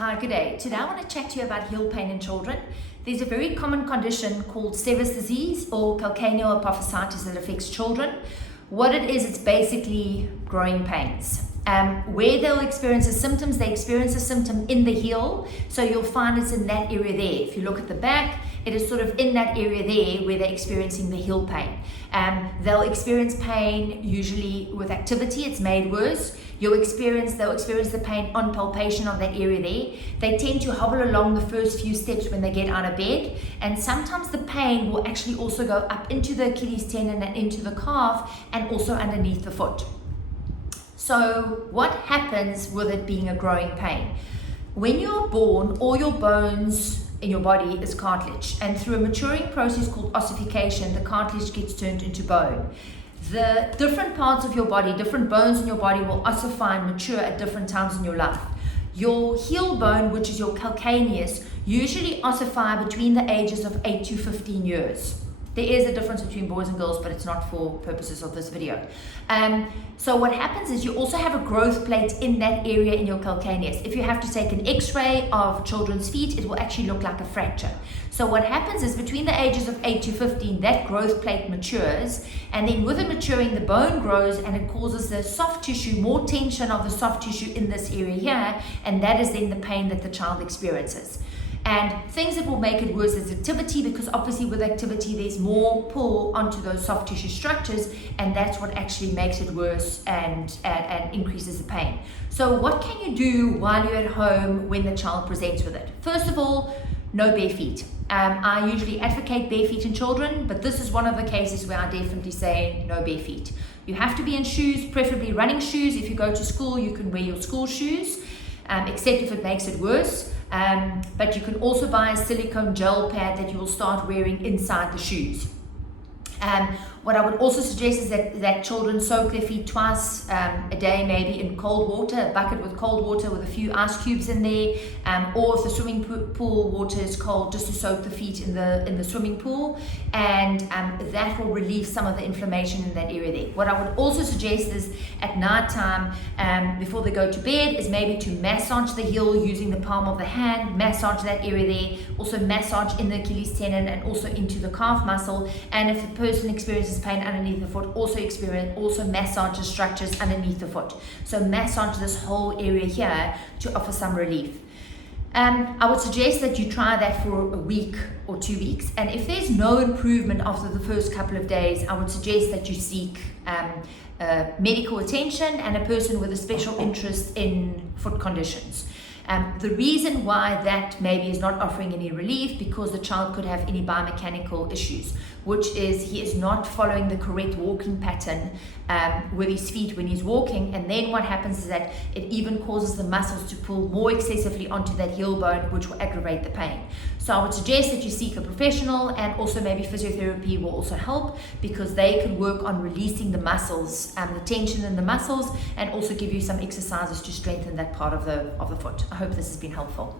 Hi, good day. Today I want to chat to you about heel pain in children. There's a very common condition called Sever's disease or Calcaneal Apophysitis that affects children. What it is, it's basically growing pains. Where they'll experience the symptoms, they experience a symptom in the heel, so you'll find it's in that area there. If you look at the back, it is sort of in that area there where they're experiencing the heel pain. They'll experience pain usually with activity, it's made worse. They'll experience the pain on palpation of that area there. They tend to hobble along the first few steps when they get out of bed, and sometimes the pain will actually also go up into the achilles tendon and into the calf and also underneath the foot. So what happens with it being a growing pain? When you're born, all your bones in your body is cartilage, and through a maturing process called ossification, the cartilage gets turned into bone. The different parts of your body, different bones in your body will ossify and mature at different times in your life. Your heel bone, which is your calcaneus, usually ossify between the ages of 8 to 15 years. There is a difference between boys and girls, but it's not for purposes of this video. So what happens is you also have a growth plate in that area in your calcaneus. If you have to take an x-ray of children's feet, it will actually look like a fracture. So what happens is between the ages of 8 to 15, that growth plate matures, and then with it maturing, the bone grows and it causes the soft tissue, more tension of the soft tissue in this area here, and that is then the pain that the child experiences. And things that will make it worse is activity, because obviously with activity there's more pull onto those soft tissue structures, and that's what actually makes it worse and increases the pain. So what can you do while you're at home when the child presents with it? First of all, no bare feet. I usually advocate bare feet in children, but this is one of the cases where I definitely say no bare feet. You have to be in shoes, preferably running shoes. If you go to school, you can wear your school shoes, except if it makes it worse. But you can also buy a silicone gel pad that you will start wearing inside the shoes. What I would also suggest is that children soak their feet twice a day, maybe in cold water, a bucket with cold water with a few ice cubes in there, or if the swimming pool water is cold, just to soak the feet in the swimming pool, and that will relieve some of the inflammation in that area there. What I would also suggest is at night time, before they go to bed, is maybe to massage the heel using the palm of the hand, massage that area there, also massage in the Achilles tendon and also into the calf muscle, and if the person experiences pain underneath the foot, also massage the structures underneath the foot. So massage this whole area here to offer some relief. I would suggest that you try that for a week or 2 weeks, and if there's no improvement after the first couple of days, I would suggest that you seek medical attention and a person with a special interest in foot conditions. The reason why that maybe is not offering any relief, because the child could have any biomechanical issues, which is he is not following the correct walking pattern with his feet when he's walking, and then what happens is that it even causes the muscles to pull more excessively onto that heel bone, which will aggravate the pain. So I would suggest that you seek a professional, and also maybe physiotherapy will also help, because they can work on releasing the muscles, the tension in the muscles, and also give you some exercises to strengthen that part of the foot. I hope this has been helpful.